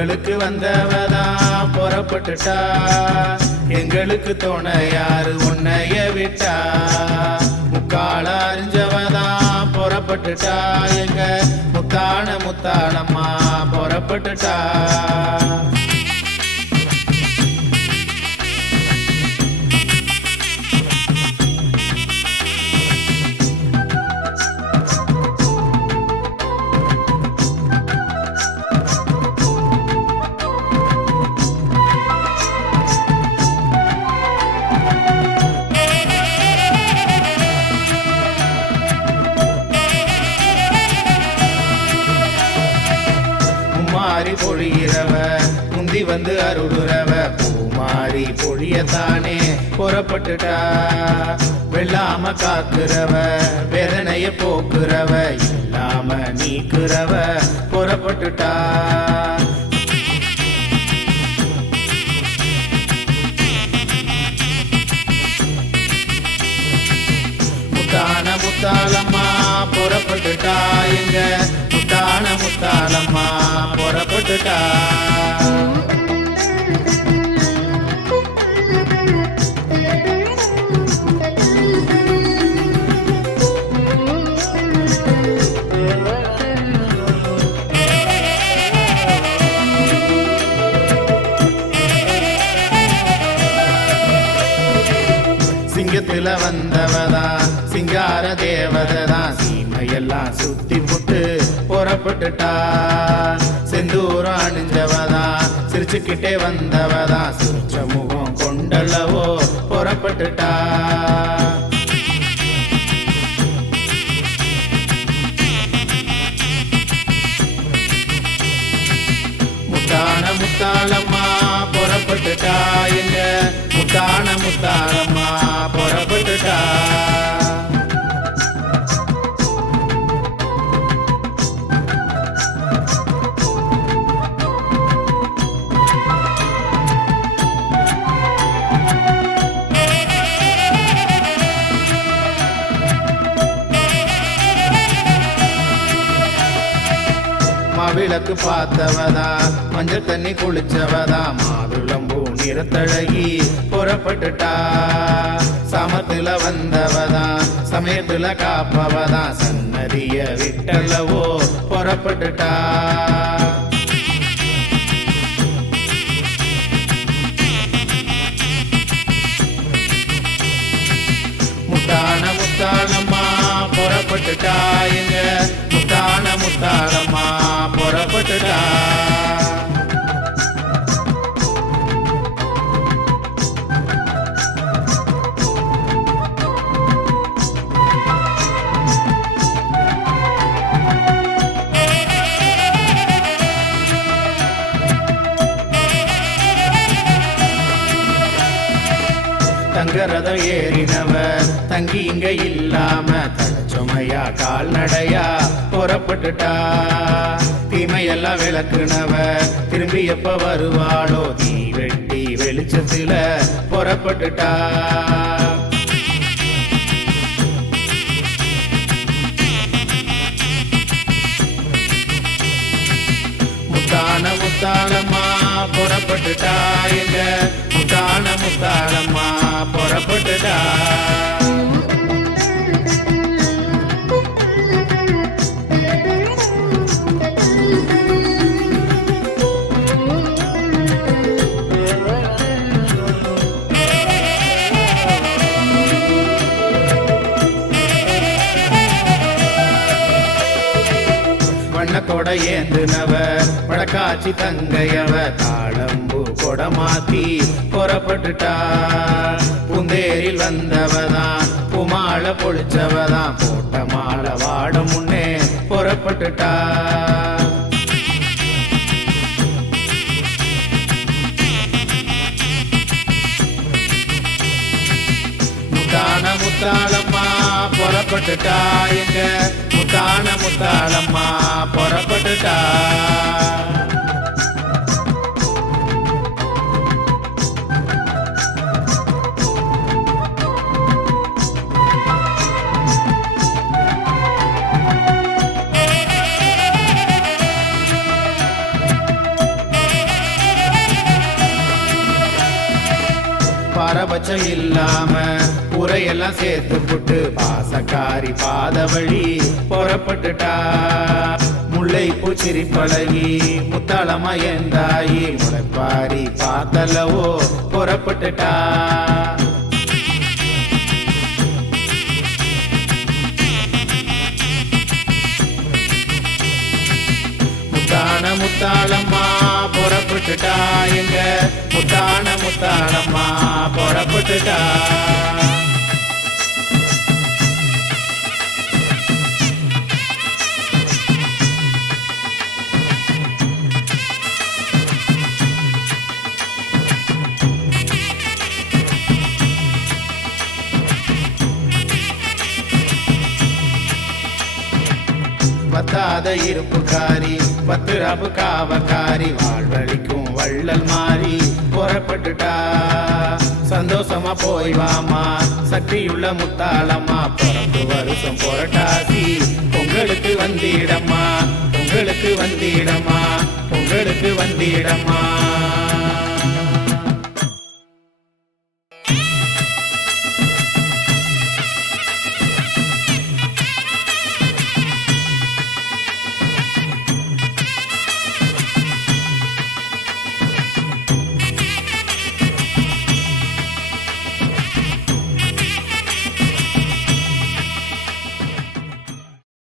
எங்களுக்கு வந்தவதான் புறப்பட்டுட்டா. எங்களுக்கு துணை யாரு உன்னைய விட்டா. முக்கால அறிஞ்சவதான் புறப்பட்டுட்டா. எங்க முத்தான முத்தானம்மா புறப்பட்டுட்டா. வந்து அருளுறவ பூமாரி பொழியத்தானே புறப்பட்டுட்டா. வெள்ளாம காக்குறவ வேதனைய போக்குறவ இல்லாம நீக்குறவ புறப்பட்டுட்டா. முத்தான முத்தாலம்மா புறப்பட்டுட்டா எங்க? முத்தான முத்தாலம்மா புறப்பட்டுட்டா. சிங்கார தேவததான். சீமையெல்லாம் சுத்தி புட்டு புறப்பட்டுட்டா செந்தூரம் அணிஞ்சவதான் சிரிச்சுக்கிட்டே வந்தவதான். சிரிச்ச முகம் கொண்டல்லவோ புறப்பட்டுட்டா விளக்கு பார்த்தவதா? மஞ்சள் தண்ணி குளிச்சவதா? மாதுளம்பூ நிறத்தழகி புறப்பட்டுட்டா? சமத்துல வந்தவதா? சமயத்துல காப்பவதா? சன்னதிய விட்டல்லவோ புறப்பட்டுட்டா? முத்தான முத்தானம்மா புறப்பட்டுட்டா எங்க ரதம் ஏறினவர். தங்கி இங்க இல்லாம தலச்சுமையா கால்நடையா புறப்பட்டுட்டா. தீமையெல்லாம் விளக்குனவர். திரும்பி எப்ப வருவாளோ தீ வெட்டி வெளிச்சத்துல புறப்பட்டுட்டா. முத்தான முத்தான புறப்பட்டுட்டா எங்க? முத்தான முத்தாளம்மா புறப்பட்டுட்டா வண்ணத்தோட ஏந்துனவ வடக்காட்சி தங்கையவ தாளம்பு கொடமாத்தி புறப்பட்டுட்டார். புந்தேரில் வந்தவதான் புமாள பொழிச்சவதான் போட்ட மாலை வாட முன்னே புறப்பட்டுட்டார். புறப்பட்டுட்டா எங்க? முத்தான முத்தாளம்மா புறப்பட்டுட்டா. பரபட்சம் இல்லாம உரையெல்லாம் சேர்த்து புட்டு. பாசக்காரி பாத வழி புறப்பட்டுட்டா. முல்லை பூச்சிரி பழகி முத்தாளமா எந்தாயி முளைப்பாரி பார்த்தலவோ புறப்பட்டுட்டா. முத்தான முத்தாளம்மா புறப்பட்டுட்டா எங்க? முத்தான முத்தாளம்மா புறப்பட்டுட்டா. பத்தாத இருப்புக்காரி பத்து ரபு காவக்காரி வாழ்வழிக்கும் வள்ளல் மாறி புறப்பட்டுட்டா. சந்தோஷமா போய் வாமா சக்தியுள்ள முத்தாளம்மா பிறப்பு வருஷம் புரட்டாசி. உங்களுக்கு வந்திடம்மா உங்களுக்கு வந்திடம்மா உங்களுக்கு வந்திடம்மா.